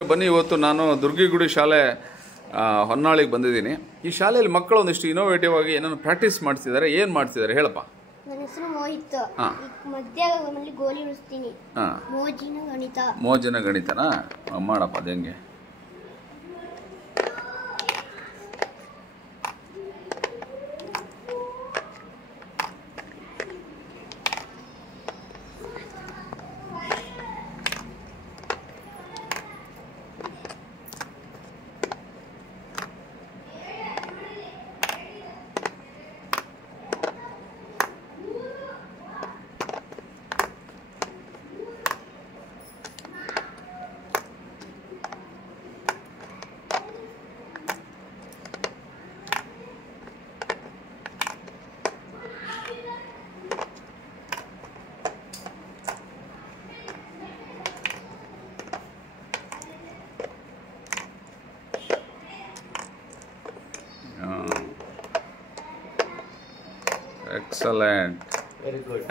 ಬನ್ನಿ, ಇವತ್ತು ನಾನು ದುರ್ಗಿಗುಡಿ ಶಾಲೆ ಹೊನ್ನಾಳಿಗೆ ಬಂದಿದ್ದೀನಿ. ಈ ಶಾಲೆಯಲ್ಲಿ ಮಕ್ಕಳು ಒಂದಿಷ್ಟು ಇನೋವೇಟಿವ್ ಆಗಿ ಏನನ್ನು ಪ್ರಾಕ್ಟೀಸ್ ಮಾಡ್ತಿದ್ದಾರೆ. ಏನು ಮಾಡ್ತಿದ್ದಾರೆ ಹೇಳಪ್ಪ? ನನ್ನ ಹೆಸರು ಮೋಹಿತ್. ಮಧ್ಯಾಹ್ನದಲ್ಲಿ ಗೋಲಿ ಉಳಿಸ್ತೀನಿ. ಮೋಜಿನ ಗಣಿತನಾ ಮಾಡಪ್ಪ, ಅದು ಹೆಂಗೆ?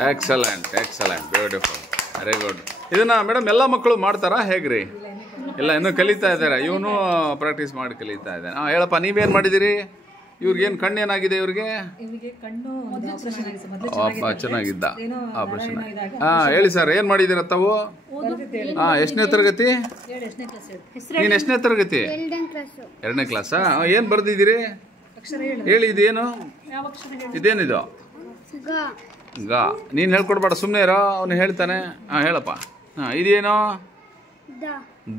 Excellent beautiful, very good. ಇದನ್ನ ಮೇಡಮ್ ಎಲ್ಲ ಮಕ್ಕಳು ಮಾಡ್ತಾರಾ ಹೇಗ್ರಿ? ಇಲ್ಲ, ಇನ್ನೂ ಕಲಿತಾ ಇದ್ದಾರೆ. ಇವನು ಪ್ರಾಕ್ಟೀಸ್ ಮಾಡಿ ಕಲಿತಾ ಇದ್ದಾನೆ. ಹೇಳಪ್ಪ, ನೀವೇನು ಮಾಡಿದಿರಿ? ಇವ್ರಿಗೇನು ಕಣ್ಣು ಏನಾಗಿದೆ? ಇವ್ರಿಗೆ ಚೆನ್ನಾಗಿದ್ದ ಆಪರೇಷನ್. ಹೇಳಿ ಸರ್, ಏನು ಮಾಡಿದಿರ ತಾವು? ಎಷ್ಟನೇ ತರಗತಿ? ನೀನು ಎಷ್ಟನೇ ತರಗತಿ? 2ನೇ ಕ್ಲಾಸಾ? ಏನು ಬರ್ದಿದ್ದೀರಿ ಹೇಳಿ? ಇದೇನು? ಇದೇನಿದು? ಗಾ. ನೀನು ಹೇಳ್ಕೊಡ್ಬೇಡ, ಸುಮ್ಮನೆ ಇರೋ, ಅವನು ಹೇಳ್ತಾನೆ. ಹೇಳಪ್ಪ. ಇದೇನೋ?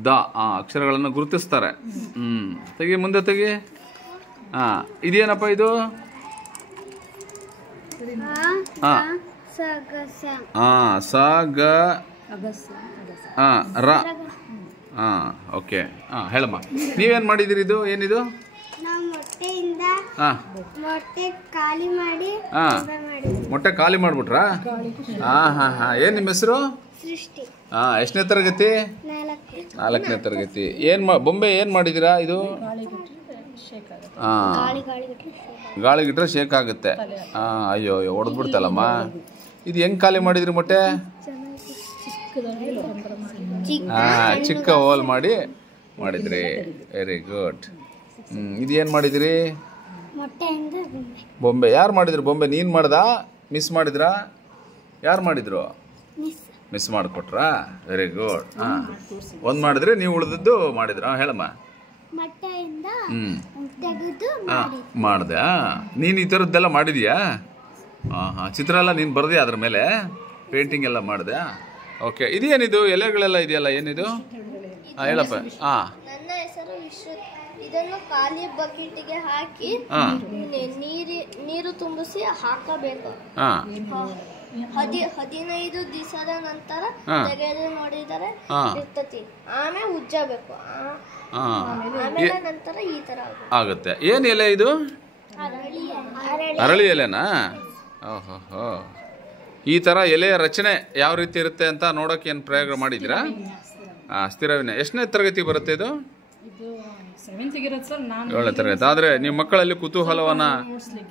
ದ. ಅಕ್ಷರಗಳನ್ನು ಗುರುತಿಸ್ತಾರೆ. ತೆಗಿ, ಮುಂದೆ ತೆಗಿ. ಇದೇನಪ್ಪ ಇದು? ಸ ಗ ರ. ಓಕೆ. ಹೇಳಮ್ಮ, ನೀವೇನು ಮಾಡಿದಿರಿ? ಇದು ಏನಿದು? ಮೊಟ್ಟೆ ಖಾಲಿ ಮಾಡ್ಬಿಟ್ರಾ? ಏನ್ ನಿಮ್ಮ ಹೆಸರು? ಎಷ್ಟನೇ ತರಗತಿ? 4ನೇ ತರಗತಿ. ಬೊಂಬೆ ಏನ್ ಮಾಡಿದಿರಾ? ಇದು ಗಾಳಿಗಿಟ್ರೆ ಶೇಕ್ ಆಗುತ್ತೆ. ಅಯ್ಯೋ ಹೊಡೆದ್ಬಿಡ್ತಲ್ಲಮ್ಮ. ಇದು ಹೆಂಗ್ ಖಾಲಿ ಮಾಡಿದ್ರಿ ಮೊಟ್ಟೆ? ಚಿಕ್ಕ ಹೋಲ್ ಮಾಡಿದ್ರಿ. Very good. ಇದೇನ್ ಮಾಡಿದಿರಿ? ಬೊಂಬೆ. ಯಾರು ಮಾಡಿದ್ರು ಬೊಂಬೆ? ನೀನ್ ಮಾಡ್ದ? ಮಿಸ್ ಮಾಡಿದ್ರಾ? ಯಾರು ಮಾಡಿದ್ರು? ಮಿಸ್ ಮಾಡಿಕೊಟ್ರಾ? Very good. ಒಂದ್ ಮಾಡಿದ್ರೆ ನೀವು ಉಳಿದದ್ದು ಮಾಡಿದ್ರ? ಹೇಳಮ್ಮ. ಮಾಡ್ದೆ. ನೀನ್ ಈ ಥರದ್ದೆಲ್ಲ ಮಾಡಿದ್ಯಾ? ಚಿತ್ರ ಎಲ್ಲ ನೀನ್ ಬರ್ದ್ಯಾ ಅದ್ರ ಮೇಲೆ? ಪೇಂಟಿಂಗ್ ಎಲ್ಲ ಮಾಡ್ದೆ? ಓಕೆ. ಇದೇನಿದು? ಎಲೆಗಳೆಲ್ಲ ಇದೆಯಲ್ಲ, ಏನಿದು? ಹೇಳಪ್ಪ. ನನ್ನ ಹೆಸರು ವಿಶ್ವ. ಇದನ್ನು ಖಾಲಿ ಬಕೆಟ್ಗೆ ಹಾಕಿ ನೀರು ತುಂಬಿಸಿ ಹಾಕಬೇಕು. 15 ದಿವಸದ ನಂತರ ತೆಗೆದು ನೋಡಿದರೆ ಇರ್ತತಿ. ಆಮೇಲೆ ಉಜ್ಜಬೇಕು. ಆಮೇಲೆ ನಂತರ ಈ ತರ ಆಗುತ್ತೆ. ಏನ್ ಎಲೆ ಇದು? ಅರಳಿ ಎಲೆನಾ? ಓಹೋ. ಈ ತರ ಎಲೆಯ ರಚನೆ ಯಾವ ರೀತಿ ಇರುತ್ತೆ ಅಂತ ನೋಡೋಕೆ ಏನು ಪ್ರಯೋಗ ಮಾಡಿದ್ದೀರಾ? ಸ್ಥಿರವಿನ. ಎಷ್ಟನೇ ತರಗತಿ ಬರುತ್ತೆ ಇದು? 7ನೇ ತರಗತಿ. ಆದರೆ ನಿಮ್ಮ ಮಕ್ಕಳಲ್ಲಿ ಕುತೂಹಲವನ್ನ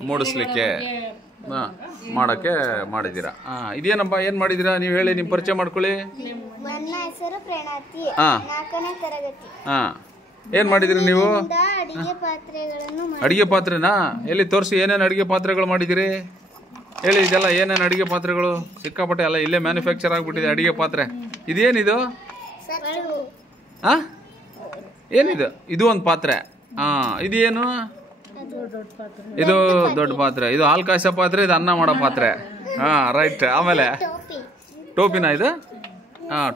ಮೂಡಿಸ್ಲಿಕ್ಕೆ ಮಾಡೋಕ್ಕೆ ಮಾಡಿದ್ದೀರಾ. ಇದೇನಪ್ಪ, ಏನು ಮಾಡಿದ್ದೀರಾ? ನೀವು ಹೇಳಿ, ನಿಮ್ಮ ಪರಿಚಯ ಮಾಡ್ಕೊಳ್ಳಿ. ನನ್ನ ಹೆಸರು ಪ್ರಣಾತಿ. 4ನೇ ತರಗತಿ. ಏನು ಮಾಡಿದಿರಿ ನೀವು? ಅಡಿಗೆ ಪಾತ್ರೆನಾ? ಎಲ್ಲಿ ತೋರಿಸಿ, ಏನೇನು ಅಡಿಗೆ ಪಾತ್ರೆಗಳು ಮಾಡಿದಿರಿ ಹೇಳಿ. ಇದೆಲ್ಲ ಏನೇನು ಅಡಿಗೆ ಪಾತ್ರೆಗಳು? ಸಿಕ್ಕಾಪಟ್ಟೆ ಎಲ್ಲ ಇಲ್ಲೇ ಮ್ಯಾನುಫ್ಯಾಕ್ಚರ್ ಆಗಿಬಿಟ್ಟಿದೆ ಅಡಿಗೆ ಪಾತ್ರೆ. ಇದೇನಿದು? ಏನಿದು? ಇದು ಒಂದು ಪಾತ್ರೆ. ಇದೇನು? ಇದು ದೊಡ್ಡ ಪಾತ್ರೆ. ಇದು ಹಾಲು ಕಾಯಿಸೋ ಪಾತ್ರೆ, ಇದು ಅನ್ನ ಮಾಡೋ ಪಾತ್ರೆ. ರೈಟ್. ಆಮೇಲೆ ಟೋಪಿನ ಇದು?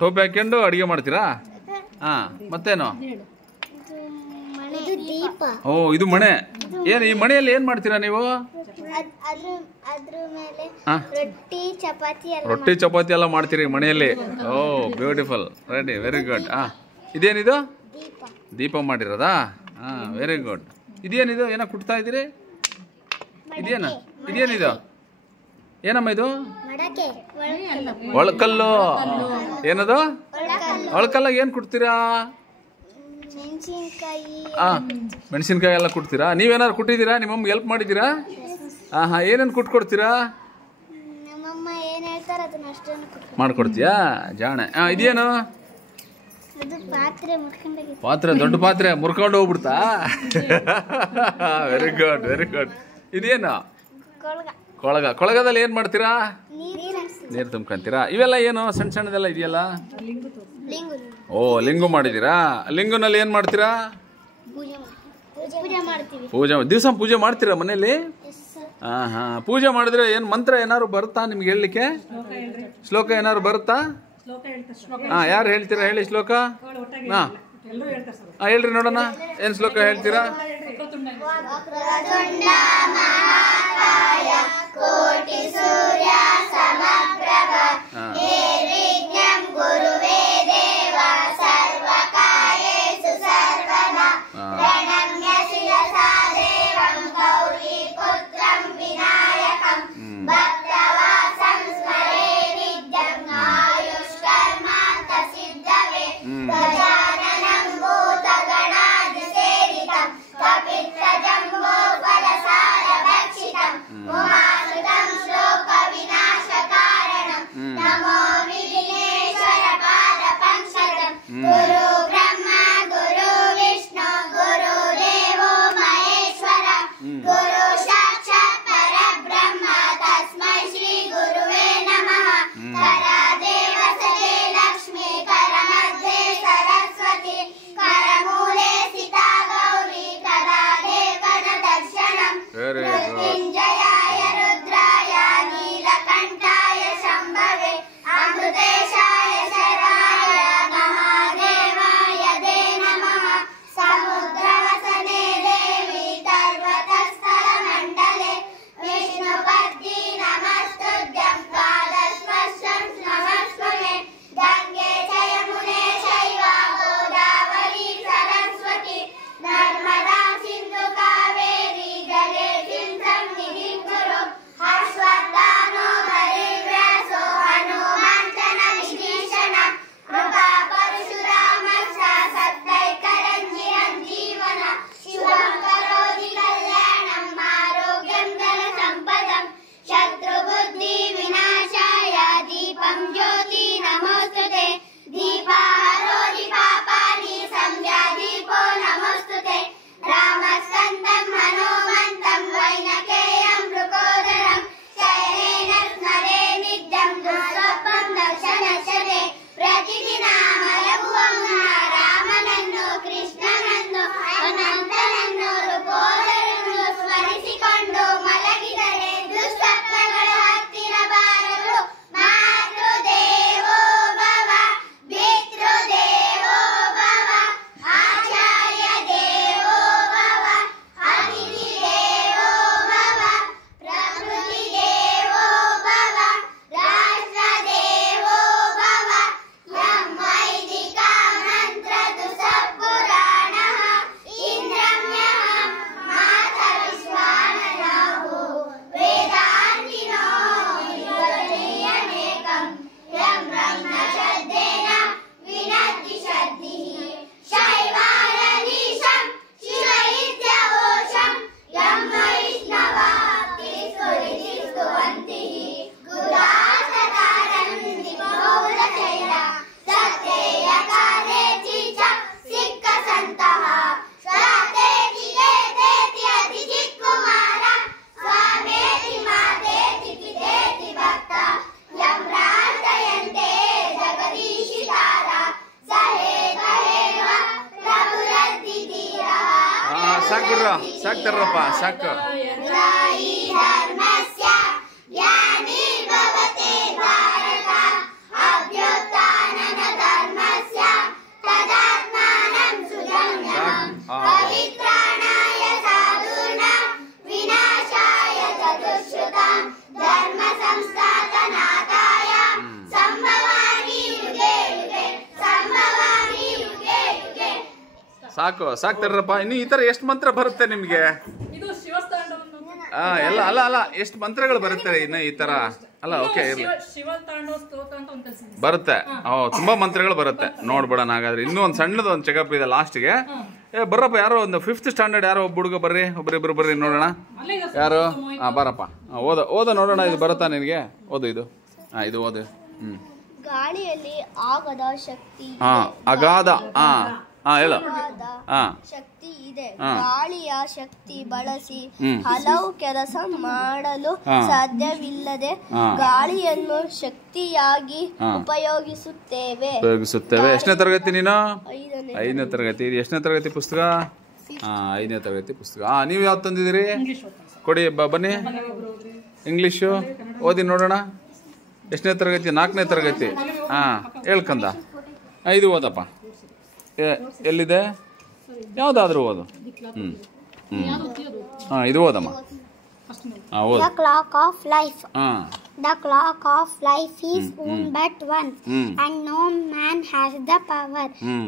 ಟೋಪಿ ಹಾಕ್ಕೊಂಡು ಅಡಿಗೆ ಮಾಡ್ತೀರಾ? ಮತ್ತೇನು? ಇದು ಮಣೆ. ಏನು ಈ ಮಣೆಯಲ್ಲಿ ಏನು ಮಾಡ್ತೀರಾ ನೀವು? ರೊಟ್ಟಿ ಚಪಾತಿ ಎಲ್ಲ ಮಾಡ್ತೀರಿ ಮನೆಯಲ್ಲಿ. Beautiful, ready, very good. ಇದೇನಿದು? ದೀಪ ಮಾಡಿರೋದಾ? Very good. ಇದೇನಿದು? ಏನೋ ಕುಟ್ತಾ ಇದ್ದೀರಿ? ಇದೇನಿದು? ಏನಮ್ಮ ಇದು? ಒಳಕಲ್ಲು. ಏನದು? ಒಳಕಲ್ಲಾಗ ಏನು ಕುಟ್ತೀರಾ? ಮೆಣಸಿನ್ಕಾಯಿ ಎಲ್ಲ ಕುಟ್ತೀರಾ? ನೀವೇನಾದ್ರು ಕುಟ್ಟಿದ್ದೀರಾ? ನಿಮ್ಮಮ್ಮ ಹೆಲ್ಪ್ ಮಾಡಿದ್ದೀರಾ? ಏನೇನು ಕುಟ್ಕೊಡ್ತೀರಾ? ಮಾಡ್ಕೊಡ್ತೀಯಾ? ಜಾಣೆ. ಇದೇನು? ಅದು ಪಾತ್ರೆ ಮುರ್ಕೊಂಡಾಗ ಪಾತ್ರೆ ದೊಡ್ಡ ಪಾತ್ರೆ ಮುರ್ಕೊಂಡು ಹೋಗ್ಬಿಡ್ತಾ? Very good very good. ಇದೇನು? ಕೊಳಗ ಕೊಳಗದಲ್ಲಿ ಏನ್ ಮಾಡ್ತೀರಾ? ನೀರು ನೀರು ತುಂಬ್ಕೊಂತೀರಾ? ಇವೆಲ್ಲ ಏನು ಸಣ್ಣ ಸಣ್ಣದೆಲ್ಲ ಇದೆಯಲ್ಲ? ಲಿಂಗು ಓ, ಲಿಂಗು ಮಾಡಿದೀರಾ? ಲಿಂಗುನಲ್ಲಿ ಏನ್ ಮಾಡ್ತೀರಾ? ಪೂಜೆ ಮಾಡ್ತೀವಿ. ಪೂಜೆ ದಿವಸ ಪೂಜೆ ಮಾಡ್ತೀರಾ ಮನೇಲಿ? ಹಾ. ಪೂಜೆ ಮಾಡಿದ್ರೆ ಏನ್ ಮಂತ್ರ ಏನಾದ್ರು ಬರುತ್ತಾ ನಿಮ್ಗೆ ಹೇಳಲಿಕ್ಕೆ? ಶ್ಲೋಕ ಏನಾದ್ರು ಬರುತ್ತಾ? ಹಾ, ಯಾರು ಹೇಳ್ತೀರಾ ಹೇಳಿ ಶ್ಲೋಕ? ಹಾ, ಹೇಳ್ರಿ ನೋಡೋಣ. ಏನ್ ಶ್ಲೋಕ ಹೇಳ್ತೀರಾ? ಸಾಕು ತರ್ರಪ್ಪ ಸಾಕು. ಸಾಕು ಸಾಕು ತರ್ರಪ್ಪ. ಇನ್ನು ಈ ತರ ಎಷ್ಟು ಮಂತ್ರ ಬರುತ್ತೆ ನಿಮ್ಗೆ? ಎಲ್ಲ ಅಲ್ಲ ಅಲ್ಲ ಎಷ್ಟು ಮಂತ್ರಗಳು ಬರುತ್ತೆ ಇನ್ನು ಈ ತರ ಅಲ್ಲ? ಓಕೆ ಬರುತ್ತೆ. ತುಂಬಾ ಮಂತ್ರಗಳು ಬರುತ್ತೆ. ನೋಡ್ಬಿಡೋಣ ಹಾಗಾದ್ರೆ. ಇನ್ನೂ ಒಂದು ಸಣ್ಣದು ಒಂದು ಚೆಕಪ್ ಇದೆ ಲಾಸ್ಟ್ಗೆ. ಬರ್ರಪ್ಪ, ಯಾರೋ ಒಂದು 5th ಸ್ಟ್ಯಾಂಡರ್ಡ್ ಯಾರೋ ಒಬ್ಬ ಹುಡುಗ ಬರ್ರಿ, ಒಬ್ಬರಿಬ್ರು ಬರ್ರಿ ನೋಡೋಣ. ಯಾರು? ಬಾರಪ್ಪ, ಓದ ನೋಡೋಣ. ಇದು ಬರುತ್ತಾ ನಿನಗೆ? ಓದು ಇದು. ಇದು ಓದು. ಗಾಳಿಯಲ್ಲಿ ಆಗದ ಶಕ್ತಿ ಹಾ, ಅಗಾಧ. ಹಾ ಹಾ, ಹೇಳು. ಹಾ, ಶಕ್ತಿ ಇದೆ. ಗಾಳಿಯ ಶಕ್ತಿ ಬಳಸಿ ಹ್ಮ್. ಹಲವು ಕೆಲಸ ಮಾಡಲು ಹಾ. ಸಾಧ್ಯವಿಲ್ಲದೆ ಹಾ. ಗಾಳಿಯನ್ನು ಶಕ್ತಿಯಾಗಿ ಉಪಯೋಗಿಸುತ್ತೇವೆ. ಎಷ್ಟನೇ ತರಗತಿ ನೀನು? 5ನೇ 5ನೇ ತರಗತಿ. ಇದು ಎಷ್ಟನೇ ತರಗತಿ ಪುಸ್ತಕ? ಹಾ, 5ನೇ ತರಗತಿ ಪುಸ್ತಕ. ಹಾ, ನೀವು ಯಾವ್ದು ತಂದಿದ್ದೀರಿ? ಕೊಡಿ, ಬನ್ನಿ. ಇಂಗ್ಲೀಷು ಓದಿ ನೋಡೋಣ. ಎಷ್ಟನೇ ತರಗತಿ? 4ನೇ ತರಗತಿ. ಹಾ, ಹೇಳ್ಕಂದ. ಇದು ಓದಪ್ಪ. ಎಲ್ಲಿದೆ? ಯಾವುದಾದ್ರೂ ಓದು. ಹಾಂ, ಇದು ಓದಮ್ಮ. ಹಾಂ, ಓದು. The clock of life. ಹಾಂ. The clock of life is one but one, and no man has the power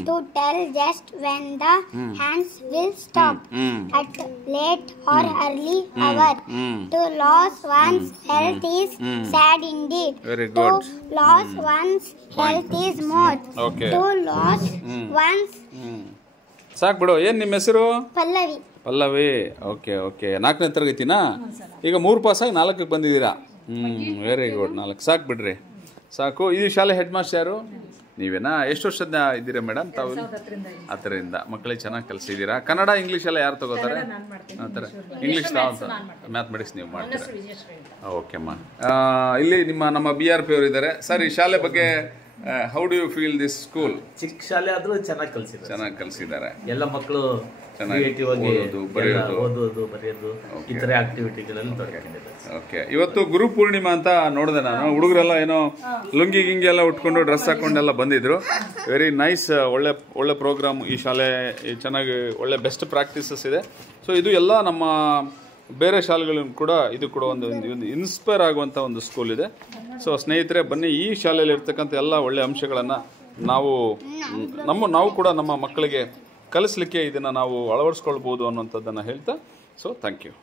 to tell just when the hands will stop. At late or early hour, to lose one's health is sad indeed. Very good. To lose one's health is more. Okay. To lose one's ಸಾಕು ಬಿಡು. ಏನು ನಿಮ್ಮ ಹೆಸರು? Pallavi. Pallavi. Okay okay. 4ನೇ ತರಗತಿನಾ? ಈಗ 3 ಪಾಸಾಗಿ 4ಕ್ಕೆ ಬಂದಿದ್ದೀರಾ. Very good. 4 ಸಾಕು ಬಿಡ್ರಿ, ಸಾಕು. ಈ ಶಾಲೆ ಹೆಡ್ ಮಾಸ್ಟರ್ ಯಾರು? ನೀವೇನಾ? ಎಷ್ಟು ವರ್ಷದ ಇದ್ದೀರಾ ಮೇಡಮ್ ತಾವು? 10ರಿಂದ. ಮಕ್ಕಳಿಗೆ ಚೆನ್ನಾಗಿ ಕಲಿಸಿದ್ದೀರಾ. ಕನ್ನಡ ಇಂಗ್ಲೀಷ್ ಎಲ್ಲ ಯಾರು ತಗೋತಾರೆ? ಆ ಥರ ಇಂಗ್ಲೀಷ್ ಮ್ಯಾಥಮೆಟಿಕ್ಸ್ ನೀವು ಮಾಡ್ತೀರಾ? ಓಕೆ ಅಮ್ಮ. ಇಲ್ಲಿ ನಮ್ಮ BRP ಅವರು ಇದ್ದಾರೆ. ಸರ್, ಈ ಶಾಲೆ ಬಗ್ಗೆ how do you feel this school? ಚಿಕ್ಕ ಶಾಲೆ ಆದ್ರೂ ಚೆನ್ನಾಗಿ ಕಲಿಸಿದ್ದಾರೆ. ಎಲ್ಲ ಮಕ್ಕಳು ಕ್ರಿಯೇಟಿವ್ ಆಗಿ ಓದೋದು ಬರೆಯೋದು ಈ ತರ ಆಕ್ಟಿವಿಟಿಗಳಲ್ಲಿ ತೊಡಗಿಕೊಂಡಿದ್ದಾರೆ. ಓಕೆ. ಇವತ್ತು ಗುರು ಪೂರ್ಣಿಮಾ ಅಂತ ನೋಡಿದೆ ನಾನು. ಹುಡುಗರೆಲ್ಲ ಏನೋ ಲುಂಗಿ ಗಿಂಗಿ ಎಲ್ಲ ಉಟ್ಕೊಂಡು ಡ್ರೆಸ್ ಹಾಕೊಂಡೆಲ್ಲ ಬಂದಿದ್ರು. Very nice. ಒಳ್ಳೆ ಪ್ರೋಗ್ರಾಮ್. ಈ ಶಾಲೆ ಚೆನ್ನಾಗಿ ಒಳ್ಳೆ ಬೆಸ್ಟ್ ಪ್ರಾಕ್ಟೀಸಸ್ ಇದೆ. ಸೊ ಇದು ಎಲ್ಲ ನಮ್ಮ ಬೇರೆ ಶಾಲೆಗಳನ್ನು ಕೂಡ ಇದು ಕೂಡ ಒಂದು ಇನ್ಸ್ಪೈರ್ ಆಗುವಂಥ ಒಂದು ಸ್ಕೂಲ್ ಇದೆ. ಸೊ ಸ್ನೇಹಿತರೆ, ಬನ್ನಿ, ಈ ಶಾಲೆಯಲ್ಲಿ ಇರ್ತಕ್ಕಂಥ ಎಲ್ಲ ಒಳ್ಳೆ ಅಂಶಗಳನ್ನು ನಾವು ಕೂಡ ನಮ್ಮ ಮಕ್ಕಳಿಗೆ ಕಲಿಸ್ಲಿಕ್ಕೆ ಇದನ್ನು ನಾವು ಅಳವಡಿಸ್ಕೊಳ್ಬೋದು ಅನ್ನೋಂಥದ್ದನ್ನು ಹೇಳ್ತಾ, ಸೊ ಥ್ಯಾಂಕ್ ಯು.